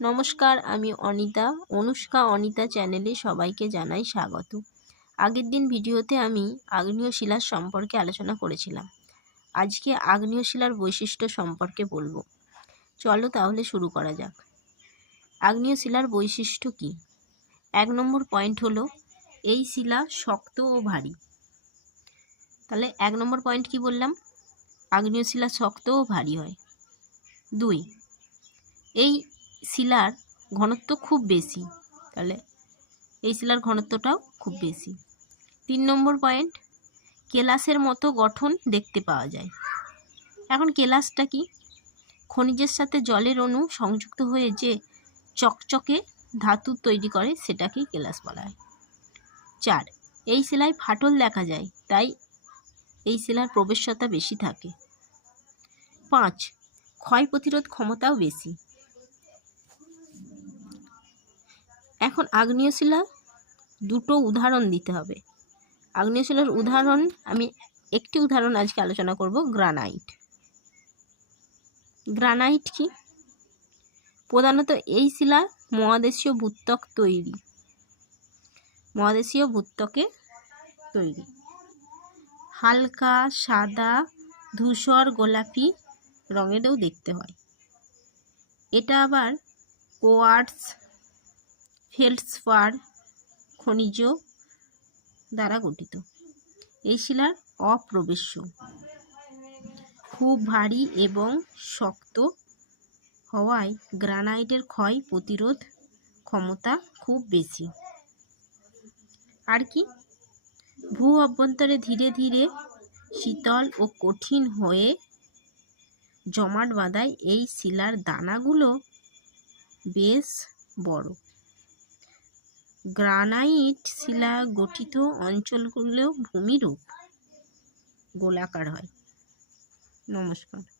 নমস্কার, আমি অনিতা। অনুষ্কা অনিতা চ্যানেলে সবাইকে জানাই স্বাগত। আগের দিন ভিডিওতে আমি আগ্নেয় শিলার সম্পর্কে আলোচনা করেছিলাম। আজকে আগ্নেয় শিলার বৈশিষ্ট্য সম্পর্কে বলব। চলো তাহলে শুরু করা যাক। আগ্নেয় শিলার বৈশিষ্ট্য কি? এক নম্বর পয়েন্ট হলো, এই শিলা শক্ত ও ভারী। তাহলে এক নম্বর পয়েন্ট কি বললাম? আগ্নেয় শিলা শক্ত ও ভারী হয়। দুই, এই শিলার ঘনত্ব খুব বেশি। তাহলে এই শিলার ঘনত্বটাও খুব বেশি। তিন নম্বর পয়েন্ট, কেলাসের মতো গঠন দেখতে পাওয়া যায়। এখন কেলাসটা কি? খনিজের সাথে জলের অণু সংযুক্ত হয়ে যে চকচকে ধাতু তৈরি করে, সেটাকেই কেলাস বলা হয়। চার, এই শিলায় ফাটল দেখা যায়, তাই এই শিলার প্রবেশতা বেশি থাকে। পাঁচ, ক্ষয় প্রতিরোধ ক্ষমতাও বেশি। এখন আগ্নেয় শিলা দুটো উদাহরণ দিতে হবে। আগ্নেয় শিলার উদাহরণ, আমি একটি উদাহরণ আজকে আলোচনা করব, গ্রানাইট। গ্রানাইট কি? প্রধানত এই শিলা মহাদেশীয় ভূত্বক তৈরি। মহাদেশীয় ভূত্বকে তৈরি। হালকা, সাদা, ধূসর, গোলাপি রঙেরও দেখতে হয়। এটা আবার কোয়ার্টস ফেল্ডসপার খনিজ দ্বারা গঠিত। এই শিলার অপ্রবেশ্য। খুব ভারী এবং শক্ত হওয়ায় গ্রানাইটের ক্ষয় প্রতিরোধ ক্ষমতা খুব বেশি। আর কি? ভূ অভ্যন্তরে ধীরে ধীরে শীতল ও কঠিন হয়ে জমাট বাঁধায় এই শিলার দানাগুলো বেশ বড়। গ্রানাইট শিলা গঠিত অঞ্চলগুলো ভূমিরূপ গোলাকার হয়। নমস্কার।